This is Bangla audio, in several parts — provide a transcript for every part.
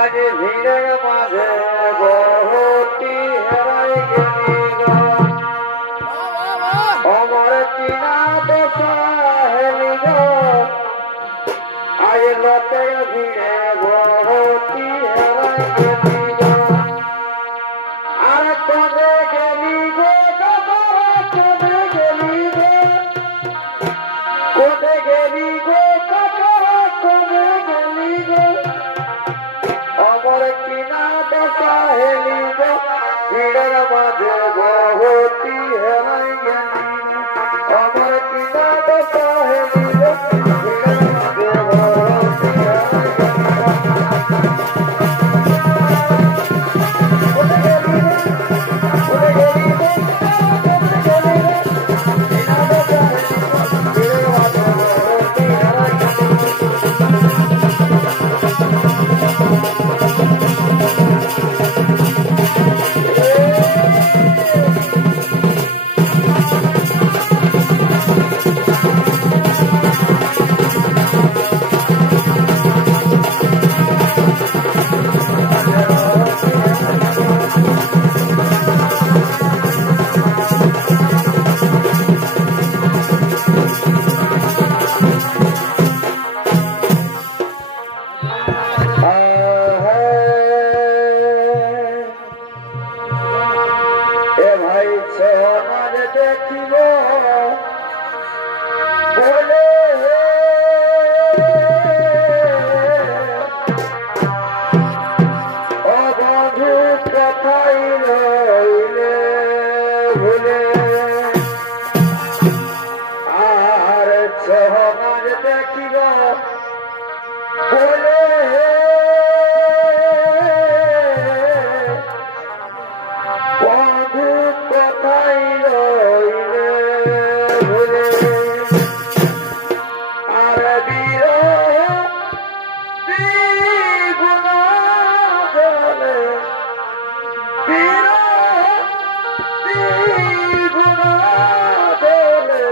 আজ ভিড়ের মাঝে বহুটি হেরাই গেলি গো, আমার চিনা দশা হেলি গো, আজ লোকের ভিড়ে বহুটি হেরাই গেলি গো, আর কবে গেলি গো দাদা, কবে গেলি গো, কবে গেলি গো কাকা, কবে গেলি গো, আমার কিনা দশা হেলি গো, ভিড়ের মাঝে বহুটি হেরাই গেলি গো, আমার কিনা দশা হেলি গো, ভিড়ের মাঝে বহুটি হেরাই গেলি গো, কোথায় গেলি গো, কোথায় গেলি গো, কোথায় গেলি গো, কিনা দশা হেলি গো, ভিড়ের মাঝে বহুটি হেরাই গেলি গো। এ ভাই সোনার দেখিব বলে ও বন্ধু কথাই রইলে ভুলে, আর সোনার দেখিব বলে বন্ধু কথাই রইলে ভুলে, আর বিরহ দ্বিগুণ জলে, বিরহ দ্বিগুণ জলে,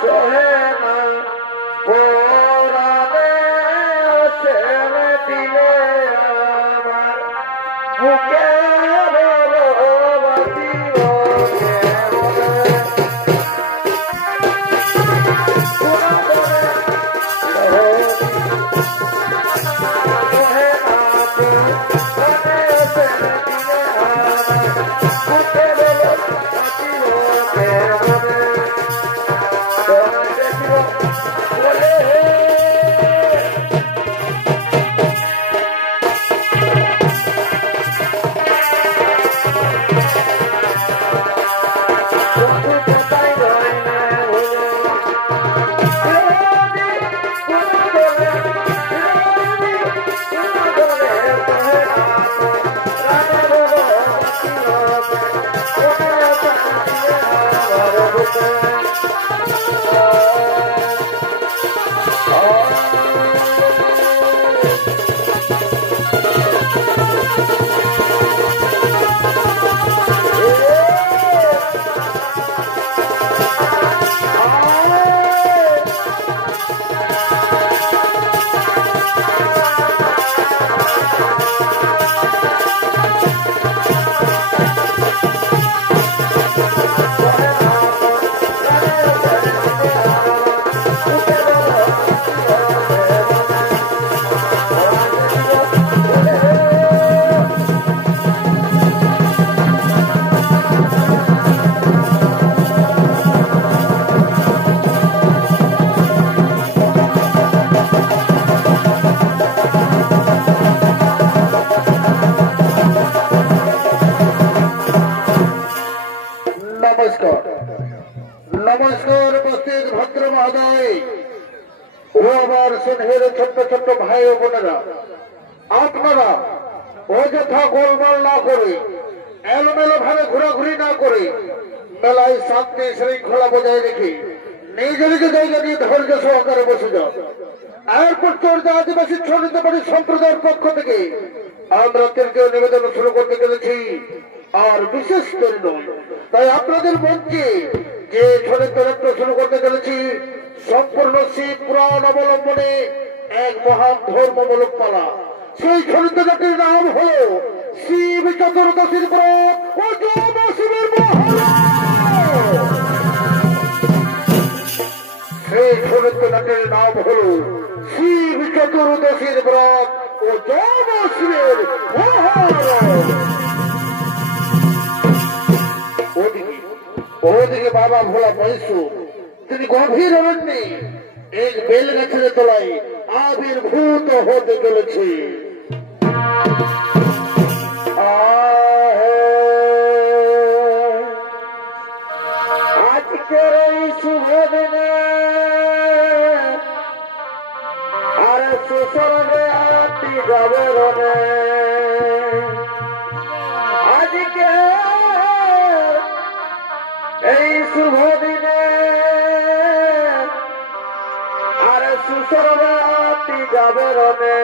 সহে না পোড়ালে ছেড়ে দিলে আমার বুকে নমস্কার উপস্থিত ভদ্র মহোদয় ও আমার স্নেহের ছোট্ট ছোট্ট ভাই ও বোনেরা, আপনারা অযথা গোলমাল না করে, এলোমেলো ভাবে ঘোরাঘুরি না করে, মেলায় শান্তি শৃঙ্খলা বজায় রেখে নিজেকে জায়গা নিয়ে ধৈর্য সহকারে বসে যাও। এরপর চর্যা আদিবাসী ছড়িতবাড়ি সম্প্রদায়ের পক্ষ থেকে আমরা তিনকে নিবেদন শুরু করতে চলেছি, আর বিশেষ করে নয়, তাই আপনাদের মঞ্চে যে ছড়িত নৃত্য শুরু করতে চলেছি সম্পূর্ণ শিব পুরাণ অবলম্বনে এক মহান ধর্মমূলক পালা। সেই চরিত্র জাতির নাম হল শিব চতুর্দশীর ব্রত ও যম শিবের মহোৎসব। সেই চরিত্র জাতির নাম হল শিব চতুর্দশীর ব্রত ও যম শিবের মহোৎসব। ওদিকে বাবা ভোলা মহীশূর তিনি গভীর অরণ্যে এক বেল গাছের তলায় আবির্ভূত হতে চলেছে। আজকের এই শুভ দিনে আর সুসর্গে আতি জাগরণে আজকে এই শুভ দিনে আর সুসর্গাতি জাগরণে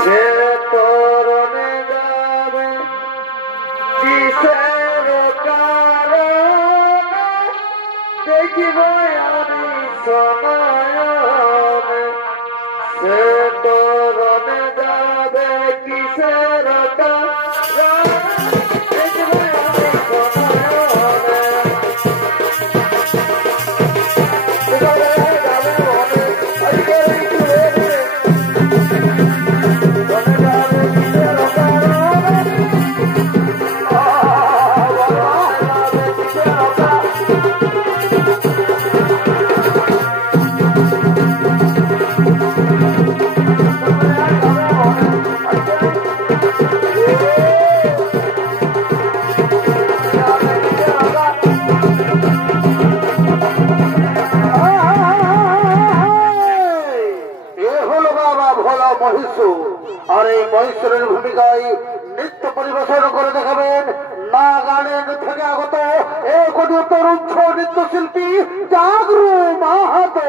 সে তরণে যাবে কিসের কারণে দেখিব আমি সনয়নে সে তরণে যাবে কিসের কারণে দেখিব আমি আর এই মহেশ্বরের ভূমিকায় নৃত্য পরিবেশন করে দেখাবেন নাগাল্যান্ড থেকে আগত এক তরুণ নৃত্যশিল্পী জাগরু মাহাতো।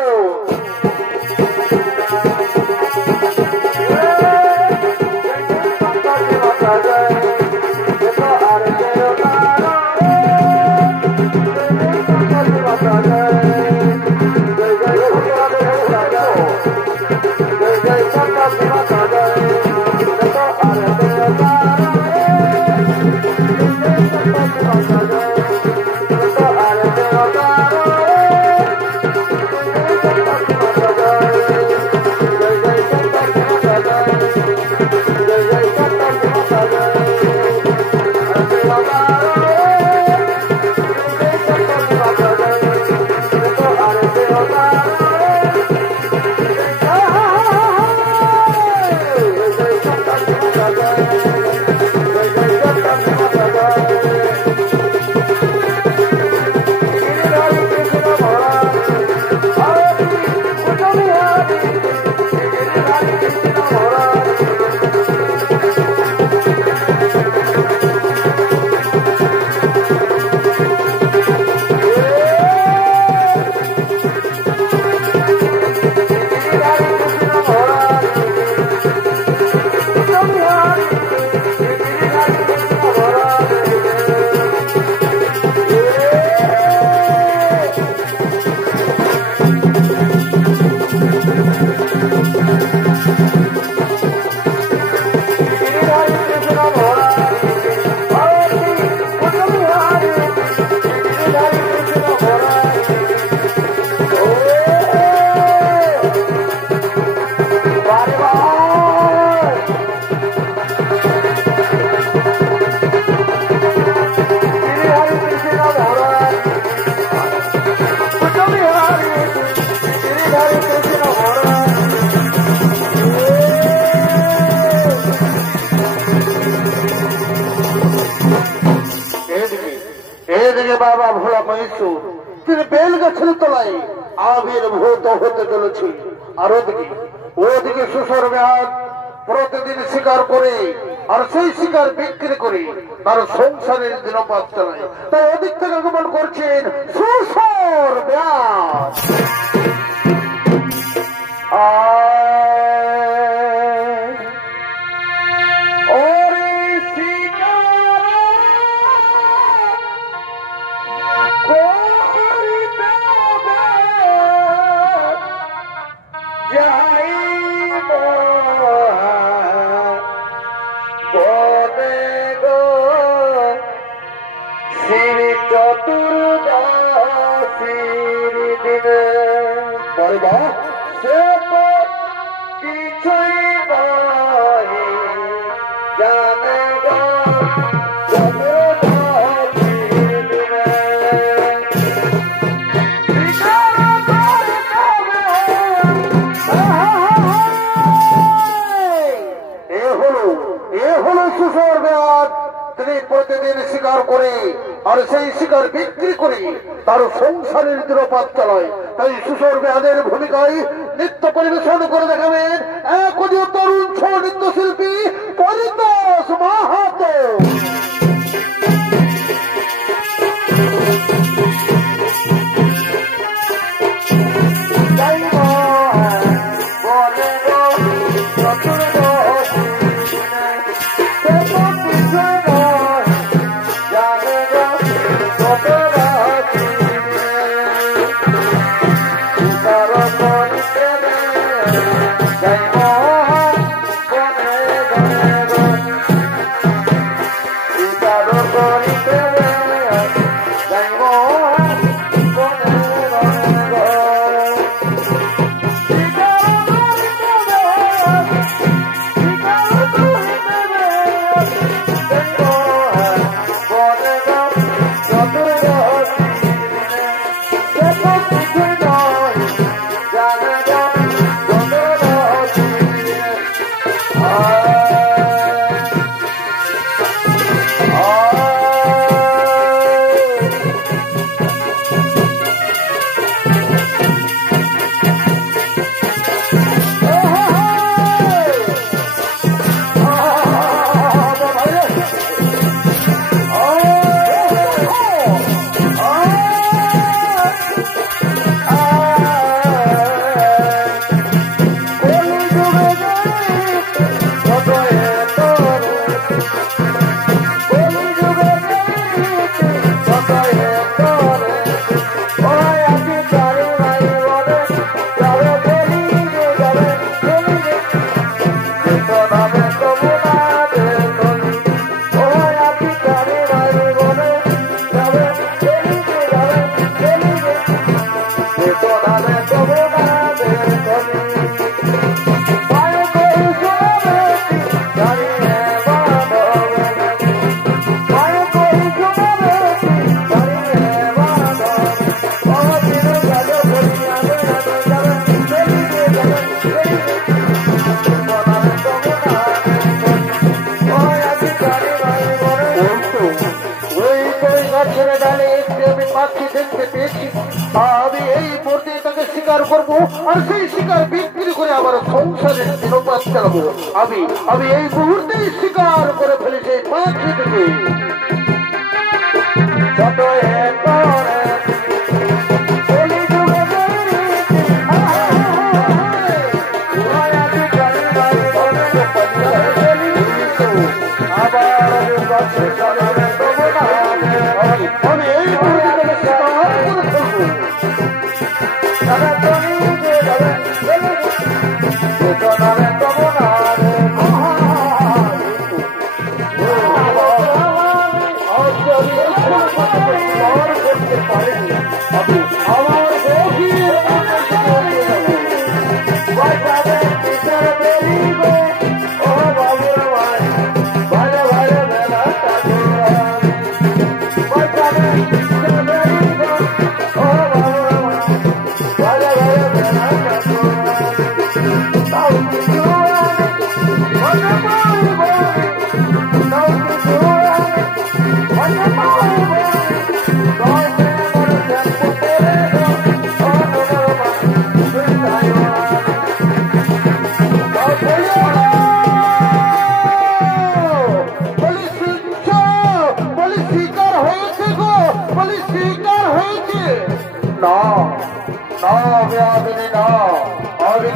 বাবা ভোলা মহীশূর তিনি বেল গাছের তলায় আবির্ভূত হতে চলেছে। আর ওদিকে সুসর ব্যাগ প্রতিদিন শিকার করে আর সেই শিকার বিক্রি করে তার সংসারের দিনপাত চালায়। তাই ওদিক থেকে আগমন করছেন সুসর ব্যাগ। যাইব বনে গো শ্রী চতুর্দশীর দিনে। বলে বা সে তো কিছুই নয় জানে গো চতুর্দশীর দিনে। তিনি প্রতিদিন শিকার করে আর সেই শিকার বিক্রি করে তার সংসারের দিনপাত চালায়। তাই সুসর বেহাদের ভূমিকায় নৃত্য পরিবেশন করে দেখাবেন এক তরুণ ছ নৃত্যশিল্পী পরিতোষ মাহাতো। আমি এই মুহূর্তে তাকে শিকার করবো আর সেই শিকার বিক্রি করে আমার সংসারের দিনপাত চালাবো। আমি এই মুহূর্তেই শিকার করে ফেলি সেই পাখিটিকে। আমি এই মুহূর্তে শিকার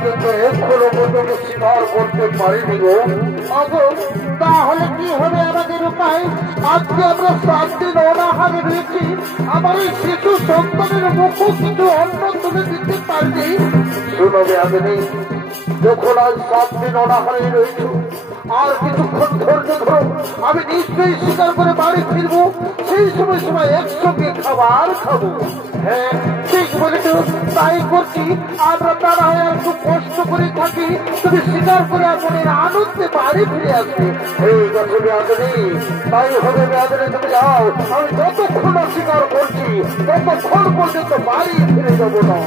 কিন্তু এখনো পর্যন্ত স্বীকার করতে পারিনি গো। তাহলে কি হবে আমাদের উপায়? আজকে আমরা 7 দিন অনাহারে রয়েছি, আমার এই শিশু সন্তানের মুখও কিছু অন্ন তুলে দিতে পারবি? শুনবে আমি যখন আজ 7 দিন অনাহারে রয়েছে, আর কিছুক্ষণ ধৈর্য ধরো, আমি নিশ্চয়ই স্বীকার করে বাড়ি ফিরবো। সেই সময় একসঙ্গে খাবার খাবো। হ্যাঁ ঠিক বলেছ, তাই করছি। আমরা তারা একটু কষ্ট করে থাকি, তুমি স্বীকার করে মনের আনন্দে বাড়ি ফিরে আসবে। ঠিক আছে বেয়াদনি, তাই হবে বেয়াদনি, তুমি যাও। আমি যতক্ষণ স্বীকার করছি ততক্ষণ পর্যন্ত বাড়ি ফিরে যাবো না।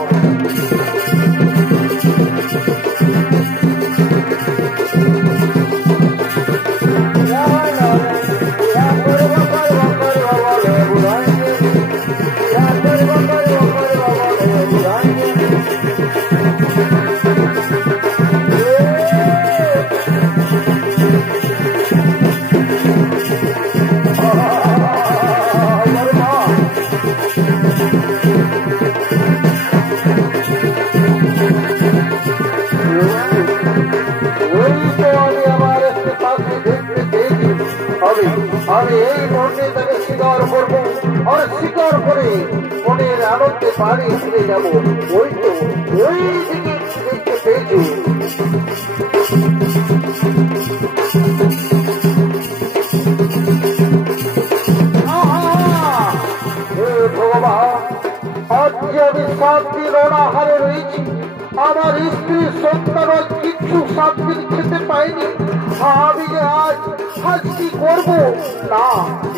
আমি এই মুহূর্তে তাকে স্বীকার করবো, আর স্বীকার করে মনের আনন্দে বাড়ি ফিরে যাবো। ওই তো ওই দিকে দেখতে পেয়েছি। ভগবান, আজকে আমি 7 দিন অনাহারে রয়েছি, আমার স্ত্রী সন্তান কিচ্ছু 7 দিন খেতে পাইনি। আমি যে আজ কি করবো? না,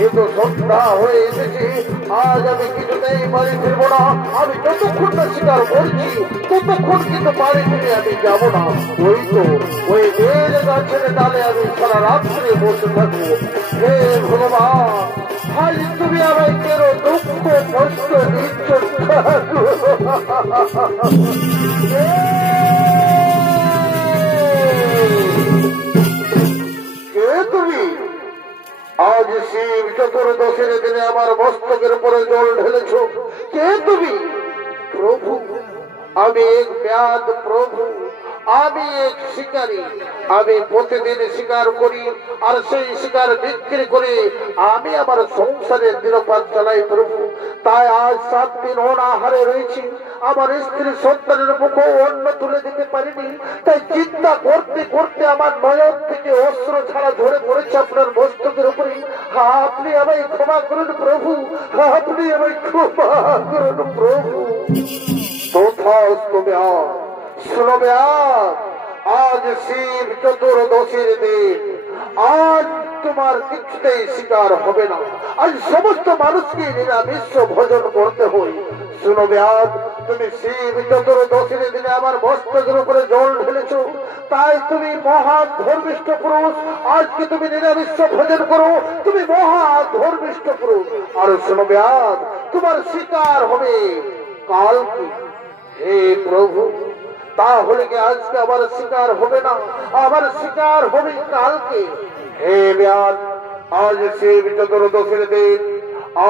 এ তো সন্ধ্যা হয়ে এসেছে, আজ আমি কিছুতেই বাড়ি ফিরবো না। আমি যতক্ষণ না স্বীকার করছি ততক্ষণ কিন্তু বাড়ি ফিরে আমি যাবো না। ওই তো ওই বেল গাছের ডালে আমি সারা রাত্রে বসে থাকবো। হে ভগবান, আজ তুমি আমায় কেন দুঃখ কষ্ট দিচ্ছ? তুমি আজ শিব চতুর্দশীর দিনে আমার মস্তকের উপরে জল ঢেলেছ? কে তুমি? প্রভু, আমি এক ব্যাধ প্রভু, আমি এক শিকারী। আমি প্রতিদিন শিকার করি, আর সেই শিকার বিক্রি করে আমি আমার সংসারের দিনপাত চালাই প্রভু। তাই আজ 7 দিন অনাহারে রয়েছি, আমার স্ত্রী সন্তানের মুখে অন্ন তুলে দিতে পারিনি। তাই চিন্তা করতে করতে আমার নয়ন থেকে অস্ত্র ছাড়া ঝরে পড়েছে আপনার মস্তকের উপরে। আপনি আমায় ক্ষমা করুন প্রভু, আপনি আমায় ক্ষমা করুন প্রভু। শুনবে, আজ শিব চতুর্দশীর দিন, আজ তোমার কিছুতেই শিকার হবে না। আজ সমস্ত মানুষকে নিরামিষ ভোজন করতে হয়। শুনবে, আজ তুমি শিব চতুর্দশীর দিনে আমার মস্তকের উপরে জল ঢেলেছ, তাই তুমি মহা ধর্মিষ্ঠ পুরুষ। আজকে তুমি নিরামিষ ভোজন করো, তুমি মহা ধর্মিষ্ঠ পুরুষ। আর শুনবে, আজ তোমার শিকার হবে কালকে। হে প্রভু, তাহলে কি আজকে আবার শিকার হবে না? আবার শিকার হবে কালকে। হে ব্যাস, আজ শিব চতুর্দশীর দিন,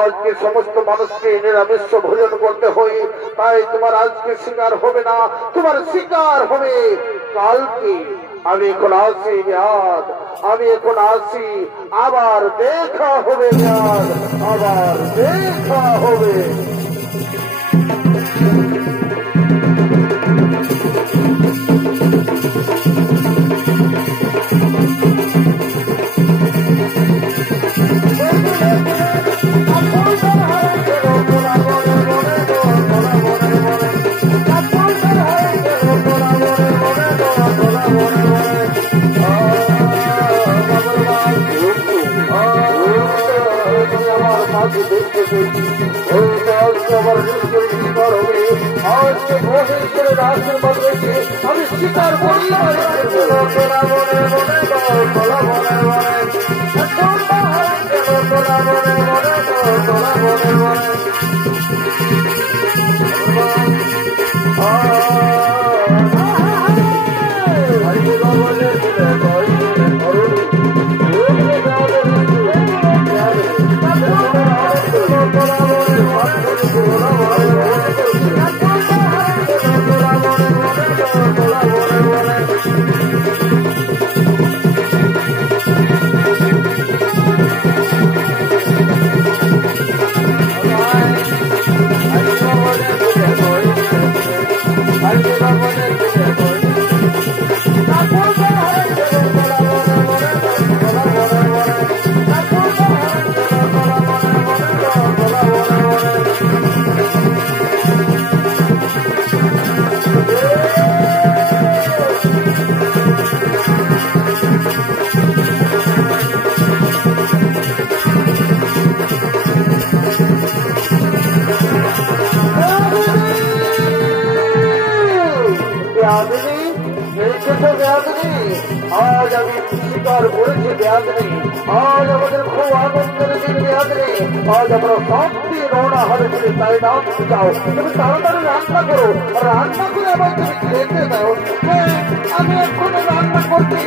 আজকে সমস্ত মানুষকে নিরামিষ ভোজন করতে হয়, তাই তোমার আজকে শিকার হবে না, তোমার শিকার হবে কালকে। আমি এখন আসি ব্যাস, আমি এখন আসি, আবার দেখা হবে ব্যাস, আবার দেখা হবে। আমি স্বীকার করি, আজ আমি স্বীকার করেছি ব্যাধনি, আজ আমাদের খুব আনন্দের দিন ব্যাধনি, আজ আমরা সব দিয়ে রওনা হবে তুমি তাই নাম যাও, তুমি তাড়াতাড়ি রান্না করো, রান্না করে আবার তুমি খেতে দাও। আমি এক্ষুনি রান্না করছি,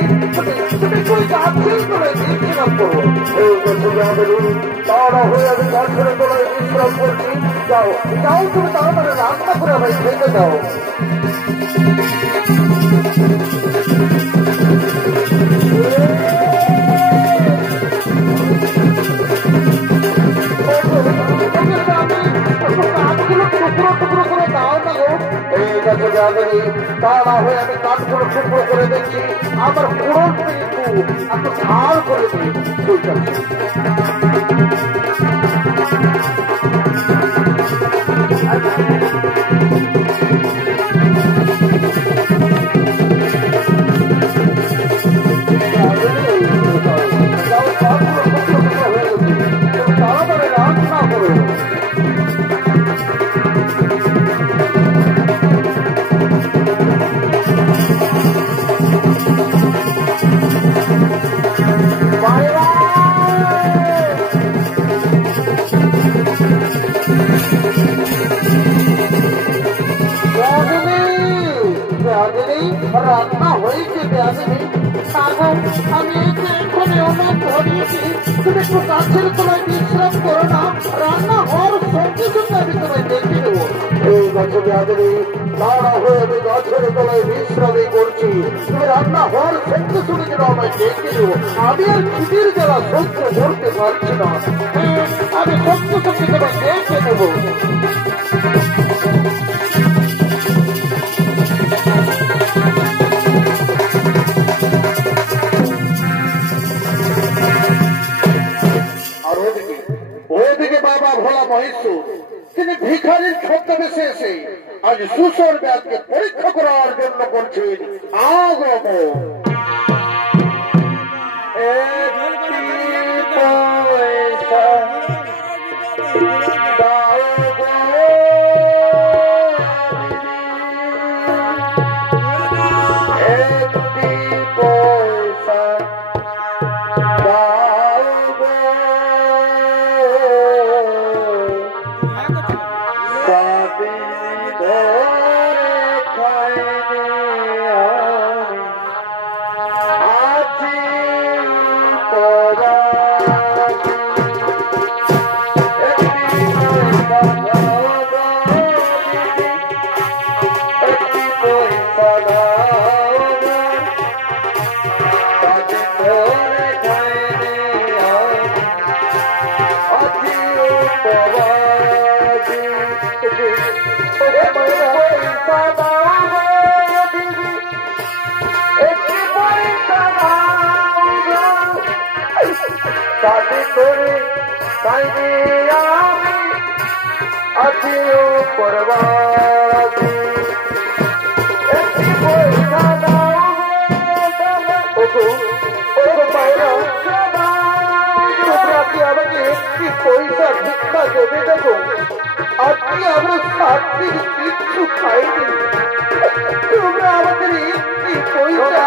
তুমি কই যাচ্ছিস বলে বিশ্রাম করবো। এই বছর ব্যাধনি তাড়া হয়ে আমি গাছের তলায় বিশ্রাম করছি, যাও যাও তুমি তাড়াতাড়ি রান্না করে আবার খেতে দাও। তা না হয়ে আমি কাঠগুলো টুকরো করে দিচ্ছি, আমার পুরোন কিন্তু এত ঝাল করে দিই। ঠিক আছে তাড়াতাড়ি রান্না করো। রান্না হয়েছে ব্যাধনি, আমি এক্ষুনি অনেক ধরিয়েছি, তুমি একটু গাছের তলায় বিশ্রাম করো না, রান্না হওয়ার সঙ্গে সঙ্গে আমি তোমায় দেখে নেবো। এই গাছে ব্যাধনি তাড়া হয়ে আমি গাছের তলায় বিশ্রামই করছি, তুমি রান্না হওয়ার সঙ্গে সঙ্গে যেন আমায় দেখে নেবো, আমি আর খিদির জ্বালা সহ্য করতে পারছি না। আমি সঙ্গে সঙ্গে তোমায় দেখে নেবো। ওদিকে বাবা ভোলা মহেশ্বর তিনি ভিখারির ছদ্মবেশে এসে আজ সুসর ব্যাধকে পরীক্ষা করার জন্য করছেন আগমন। পয়সা ভিক্ষা দেবে দেবো, আজকে আমরা 7 দিন কিচ্ছু খাইনি, তোমরা আমাদের একটি পয়সা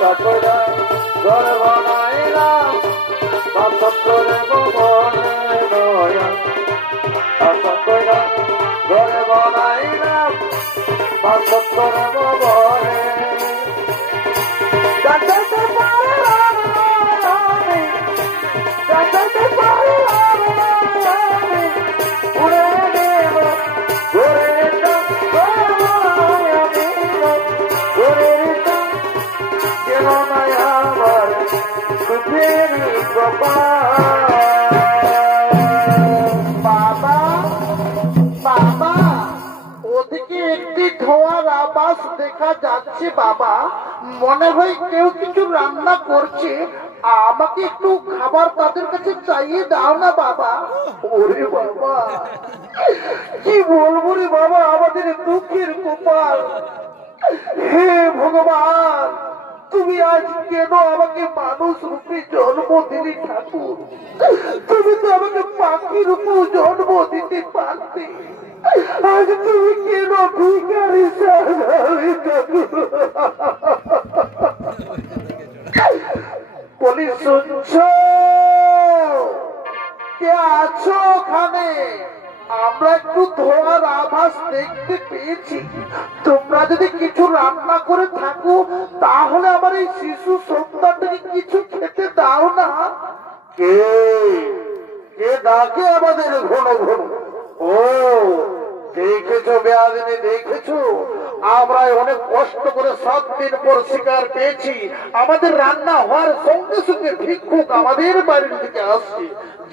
সকরা ঘর বানাইলাম বাসব করে ভবনে নয়া সকরা ঘর বানাইলাম বাসব করে ভবনে জানতে পারলাম না আমি জানতে পারলাম না আমি উড়ে দেব ঘুরে বাবা বাবা ওদিকে একটি ধোঁয়ার আবাস দেখা যাচ্ছে বাবা মনে হয় কেউ কিছু রান্না করছে আমাকে একটু খাবার তাদের কাছে চাইয়ে দাও না বাবা। ওরে বাবা কি বলবো রে বাবা আমাদের দুঃখের কপাল হে ভগবান তুমি আজ কেন আমাকে মানুষ রূপে জন্ম দিলি ঠাকুর তুমি তো আমাকে পাখি রূপে জন্ম দিতে পারতে আজ তুমি কেন ভিখারি সাজালি ঠাকুর বলি শুনছ কে আছো ওখানে আমরা একটু ধোঁয়ার আভাস দেখতে পেয়েছি তোমরা যদি কিছু রান্না করে থাকো তাহলে আমার এই শিশু সন্তানটাকে কিছু খেতে দাও না। কে কে ডাকে আমাদের ঘন ঘন? ও দেখেছো বেয়াদিনী দেখেছো আমরা অনেক কষ্ট করে 7 দিন পর শিকার পেয়েছি আমাদের রান্না হওয়ার সঙ্গে সঙ্গে ভিক্ষুক আমাদের বাড়ির দিকে আসছে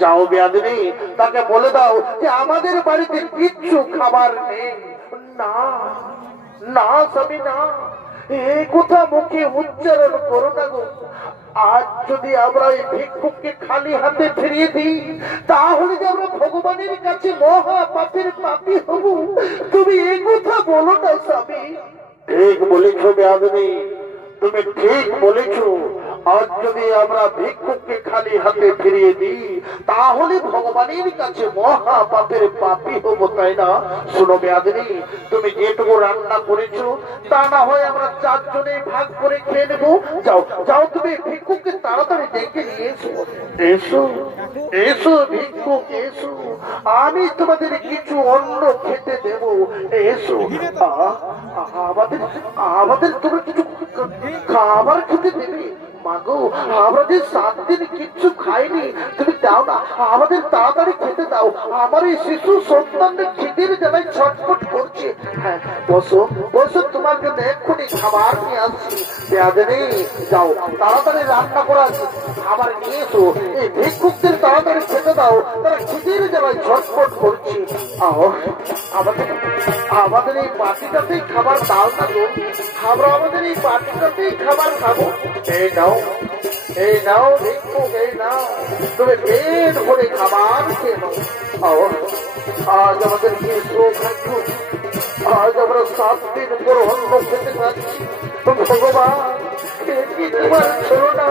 যাও বেয়াদিনী তাকে বলে দাও যে আমাদের বাড়িতে কিচ্ছু খাবার নেই। না না স্বামী না এই কথা মুখে উচ্চারণ করো না গো আজ যদি আমরা এই ভিক্ষুককে খালি হাতে ফিরিয়ে দিই তাহলে যে আমরা ভগবানের কাছে মহা পাপের পাপী হব তুমি এই কথা বলো না স্বামী। ঠিক বলেছ বেয়াদিনী তুমি ঠিক বলেছ আজ যদি আমরা ভিক্ষুককে খালি হাতে ফিরিয়ে দিই তাহলে ভগবানের কাছে মহা পাপের পাপী হব তাই না? শুনো বেয়াদিনী তুমি যেটুকু রান্না করেছো তা না হয় আমরা 4 জনে ভাগ করে খেয়ে নেবো যাও যাও তুমি ভিক্ষুককে তাড়াতাড়ি ডেকে নিয়ে এসো এসো এসো ভিক্ষুক এসো আমি তোমাদের কিছু অন্ন খেতে দেব এসো আমাদের আমাদের তোমরা কিছু খাবার খেতে দেবে মাগো আমরা যে 7 দিন কিচ্ছু খাইনি তুমি দাও না আমাদের তাড়াতাড়ি খেতে দাও আমার এই শিশু সন্তানদের খিদের জ্বালায় ছটফট করছে। হ্যাঁ বসো বসো তোমার জন্য এক্ষুনি খাবার নিয়ে আসছি বেয়াদিনী যাও তাড়াতাড়ি রান্না করা খাবার নিয়ে এসো এই ভিক্ষুকদের তাড়াতাড়ি খেতে দাও তারা খিদের জ্বালায় ছটফট করছে। আমাদের আমাদের এই বাটিটাতেই খাবার দাও না গো আমরা আমাদের এই বাটিটাতেই খাবার খাবো। এই নাও ভিক্ষুক এই নাও তুমি পেট ভরে খাবার খেয়ে নাও। আজ আমাদের কি সৌভাগ্য আজ আমরা 7 দিন পর অন্ন খেতে পাচ্ছি ভগবান তোমার ছিল না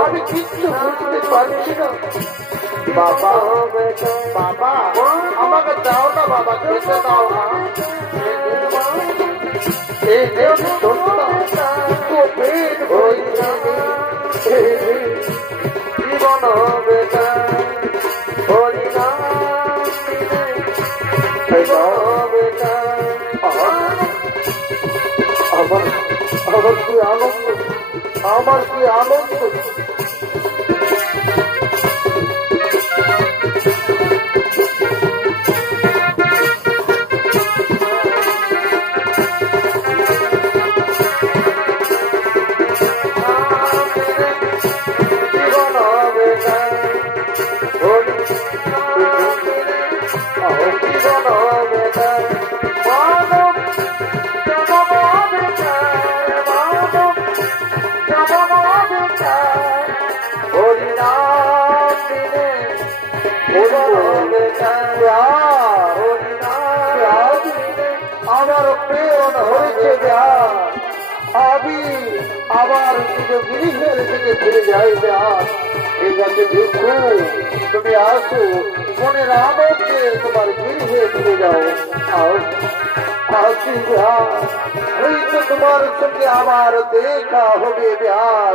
আমি কিচ্ছু বুঝতে পারছি না। বাবা বাবা আমাকে দাও না বাবা খেতে দাও না এই দেব তো পেট ভরে জীবন বেটা হরিনাম বেটা আমার কি আনন্দ আমার কি আনন্দ। আমার প্রেরণ হয়েছে আমি আবার নিজ গৃহের দিকে ফিরে যাই ঠিক আছে ভিক্ষু তুমি আসো মনের আনন্দে তোমার গৃহে ফিরে যাও। হাসি বিহার হয়তো তোমার সঙ্গে আমার দেখা হবে বিহার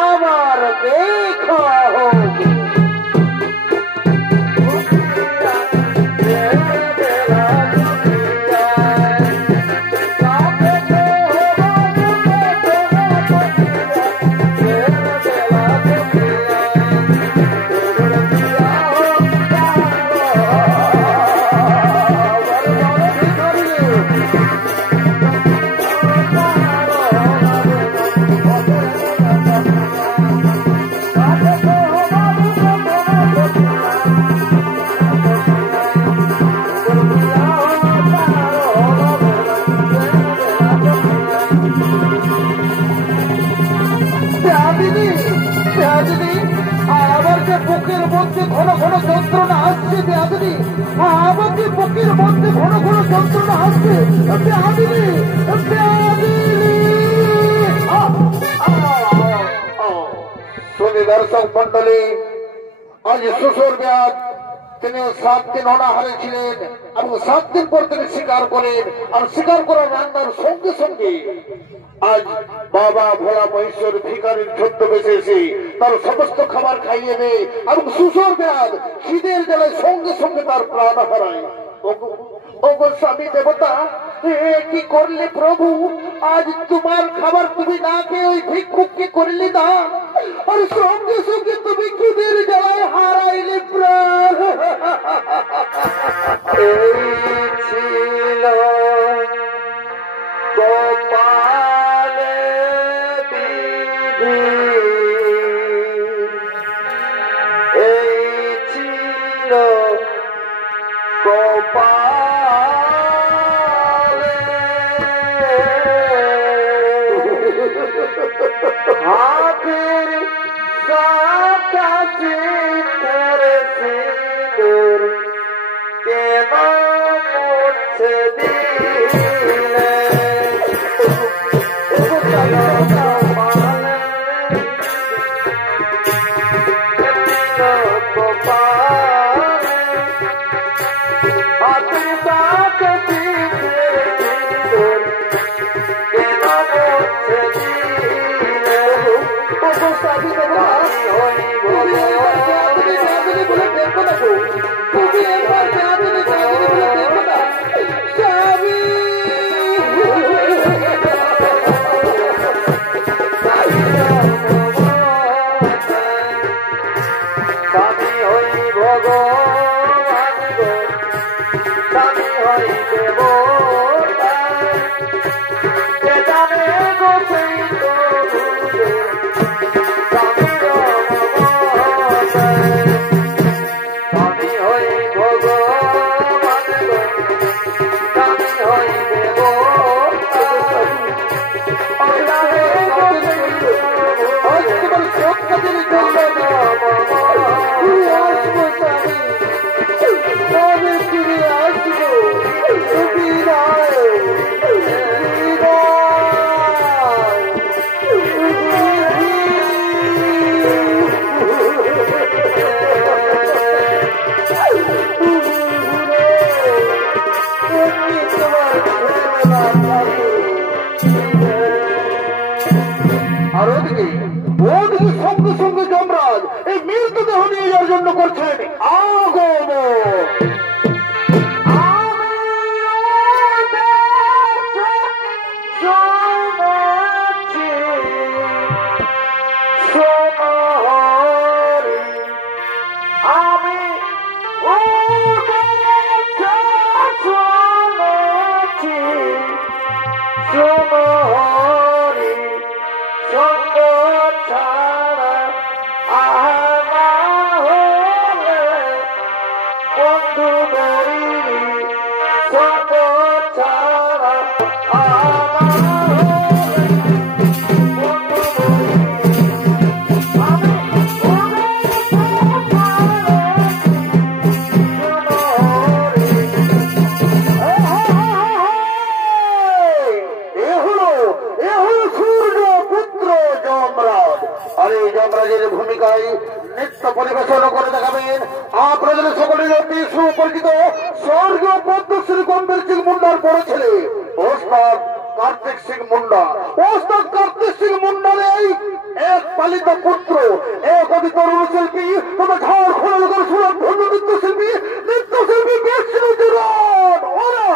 আমার দেখা হবে আমার যে বুকের মধ্যে ঘন ঘন যন্ত্রণা আসছে বেয়াদিনী আমার যে বুকের মধ্যে ঘন ঘন যন্ত্রণা আসছে বেয়াদিনী শুনি দর্শক মন্ডলী আজ শ্বশুর ব্যাগ তিনি 7 দিন অনাহারে ছিলেন এবং 7 দিন পর তিনি স্বীকার করেন আর স্বীকার করার রান্নার সঙ্গে সঙ্গে আজ বাবা ভোলা মহেশ্বর ভিখারির ছদ্মবেশে এসে তার সমস্ত খাবার খাইয়ে দেয় এবং শ্বশুর ব্যাগ খিদের জ্বালায় সঙ্গে সঙ্গে তার প্রাণ হারায় ওগো স্বামী দেবতা কি করলে প্রভু আজ তোমার খাবার তুমি না খেয়ে ওই ভিক্ষুককে করলে না আর সঙ্গে সঙ্গে তুমি খিদের জ্বালায় হারাইলে প্রাণ এই ছিল গোপালে বিধি এই ছিল হাতের সাকাশে ধরে সিঁদুর কেন মুছে দিলে আর ওদিকে সঙ্গে সঙ্গে যমরাজ এই মৃতদেহ নিয়ে যাওয়ার জন্য করছেন আগমন। ভূমিকায় নৃত্য পরিবেশন করে দেখাবেন আপনাদের সকলের অতি সুপরিচিত স্বর্গীয় পদ্মশ্রী গম্ভীর সিং মুন্ডার বড় ছেলে ওস্তাদ কার্তিক সিং মুন্ডা। ওস্তাদ কার্তিক সিং মুন্ডার এই এক পালিত পুত্র, এক অতি তরুণ শিল্পী, তবে ঝাড়খণ্ড সুরাট ভণ্ড নৃত্যশিল্পী বিষ্ণুচরণ ওরা।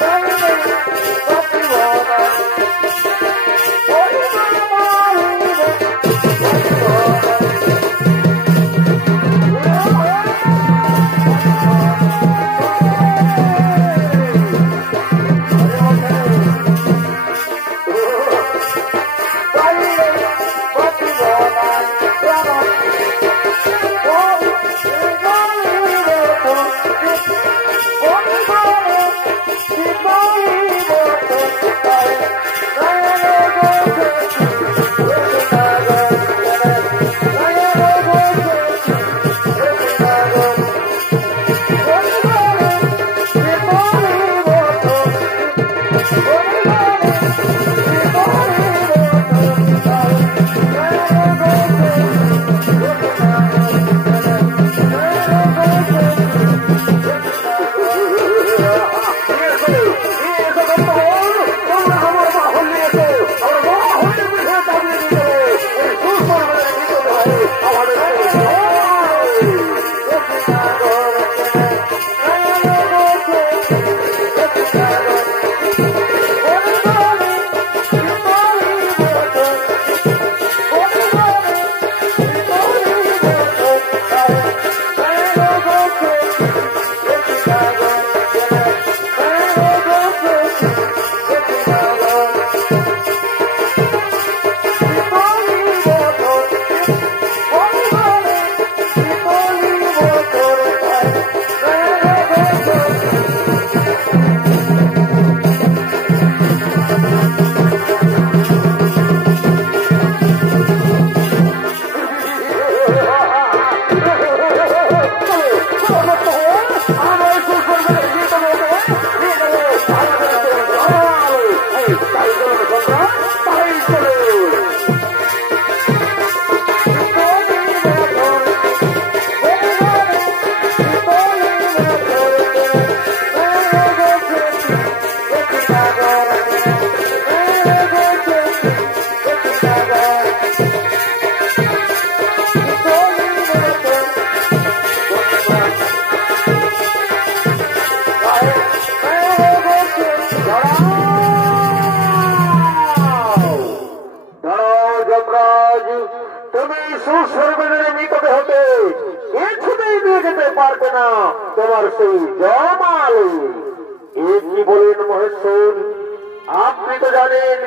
Thank you. বললেন মহেশ্বর, আপনি তো জানেন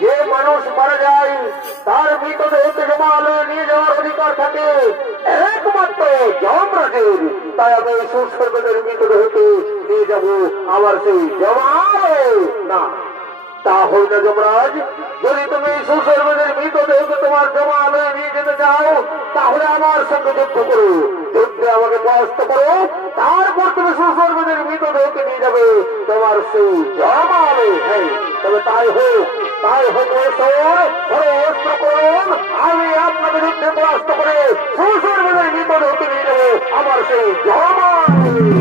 যে মানুষ মারা যায় তার মৃতদেহকে জমালয়ে নিয়ে যাওয়ার অধিকার থাকে একমাত্র যমরাজের। তাই আমি এই সুস্বর্গদের মৃতদেহকে নিয়ে যাব আমার সেই জমালয়ে। না, তা হই না যমরাজ। যদি তুমি সুস্বর্গদের মৃতদেহকে তোমার জমালয়ে নিয়ে যেতে চাও তাহলে আমার সঙ্গে যুদ্ধ করো, যুদ্ধে আমাকে পরাস্ত করো, তারপর তুমি সুস্বর্গদের মৃতদেহকে নিয়ে যাবে তোমার সেই জমালয়ে। হ্যাঁ, তবে তাই হোক, তাই হোক মহেশ্বর, অস্ত্র করুন। আমি আপনাকে যুদ্ধে পরাস্ত করে সুস্বর্গদের মৃতদেহকে নিয়ে যাবো আমার সেই জমালয়ে।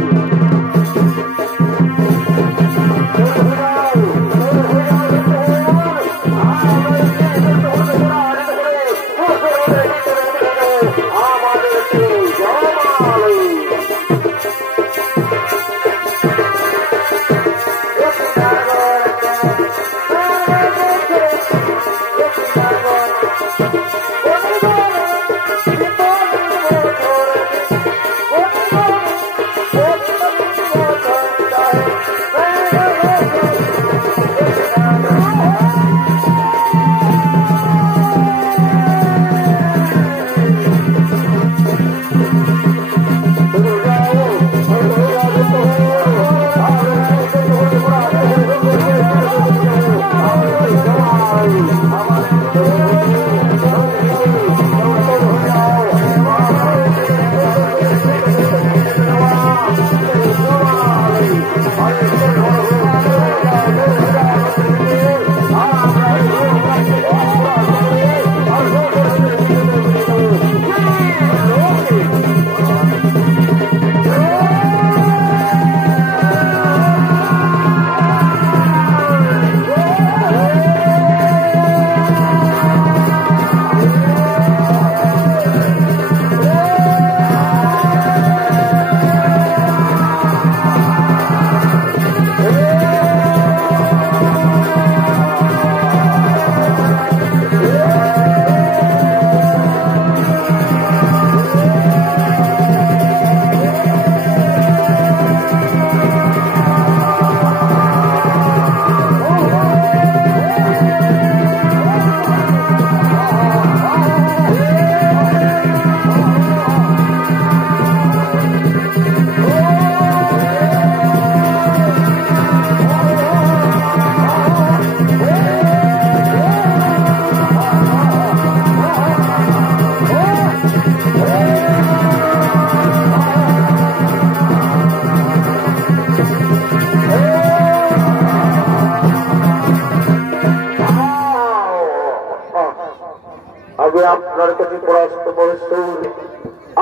আপনার কাছে পরাস্ত মহেশ্বর,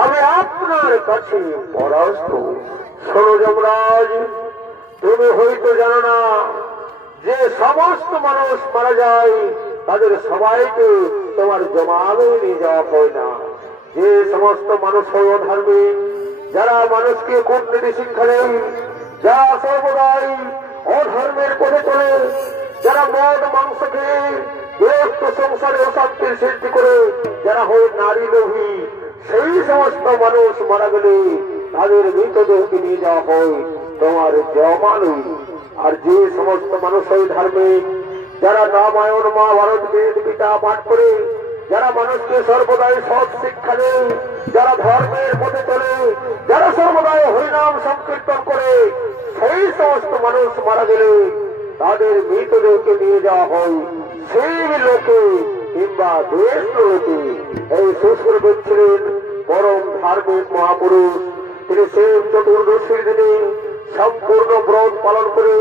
আমি আপনার কাছে পরাস্ত। শোনো যমরাজ, তুমি হয়তো জানো না যে সমস্ত মানুষ মারা যায় তাদের সবাইকে তোমার জমালয়ে নিয়ে যাওয়া হয় না। যে সমস্ত মানুষ হয় অধার্মিক, যারা মানুষকে কূটনীতি শিক্ষা নেই, যারা সর্বদাই অধর্মের পথে চলে, যারা মদ মাংস খেয়ে গৃহস্থ সংসারে অশান্তির সৃষ্টি করে, যারা হয় নারী লোভী, সেই সমস্ত মানুষ মারা গেলে তাদের মৃতদেহকে নিয়ে যাওয়া হয় তোমার জমালয়ে। আর যে সমস্ত মানুষ হয় ধার্মিক, যারা রামায়ণ মহাভারত বেদ গীতা পাঠ করে, যারা মানুষকে সর্বদাই সৎ শিক্ষা দেয়, যারা ধর্মের পথে চলে, যারা সর্বদাই হরিনাম সংকীর্তন করে, সেই সমস্ত মানুষ মারা গেলে তাদের মৃতদেহকে নিয়ে যাওয়া হয় সেই লোকে কিংবা দেশ লোকে। এই সুস্বর্গের ছিলেন পরম ধার্মিক মহাপুরুষ। তিনি সেই চতুর্দশীর দিনে সম্পূর্ণ ব্রত পালন করে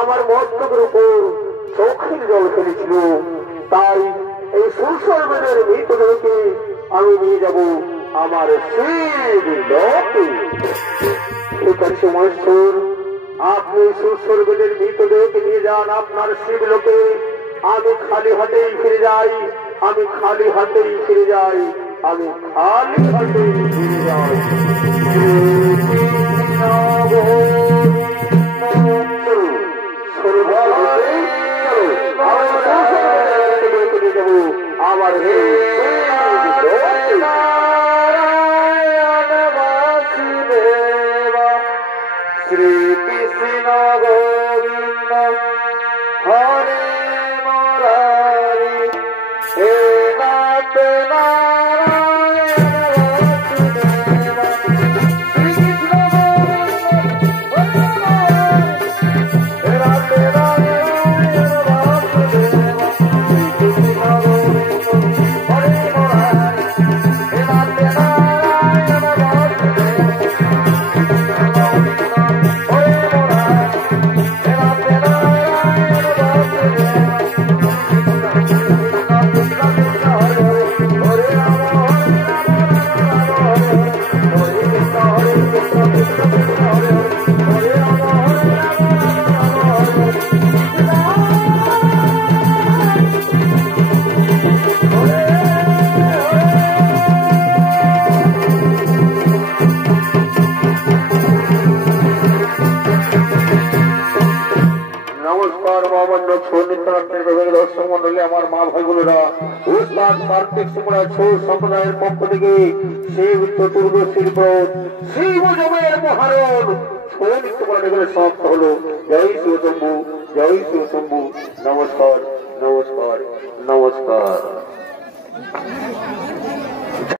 আমার মস্তকের উপর চোখের জল ফেলেছিল। তাই এই সুস্বর্গের মৃতদেহকে আমি নিয়ে যাব আমার শিব লোকে। ঠিক আছে মহেশ্বর, আপনি সুস্বর্গের মৃতদেহকে নিয়ে যান আপনার শিব লোকে। আমি খালি হাতেই ফিরে যাই, আমি খালি হাতেই ফিরে যাই, আমি খালি হাতেই ফিরে যাই। আমার শ্রী কৃষ্ণ গোবিন্দ। নমস্কার মামান্য ছৌ দর্শক মন্ডলী, আমার মা ভাই বোনেরা, উস্তাদ কার্তিক সুমরা ছৌ সম্প্রদায়ের পক্ষ থেকে শিব চতুর্দশীর ব্রত, শিব জমের মহারণ ছৌ নৃত্য করা এখানে সমাপ্ত হলো। জয় শিব শম্ভু, জয় শিব শম্ভু। নমস্কার, নমস্কার, নমস্কার।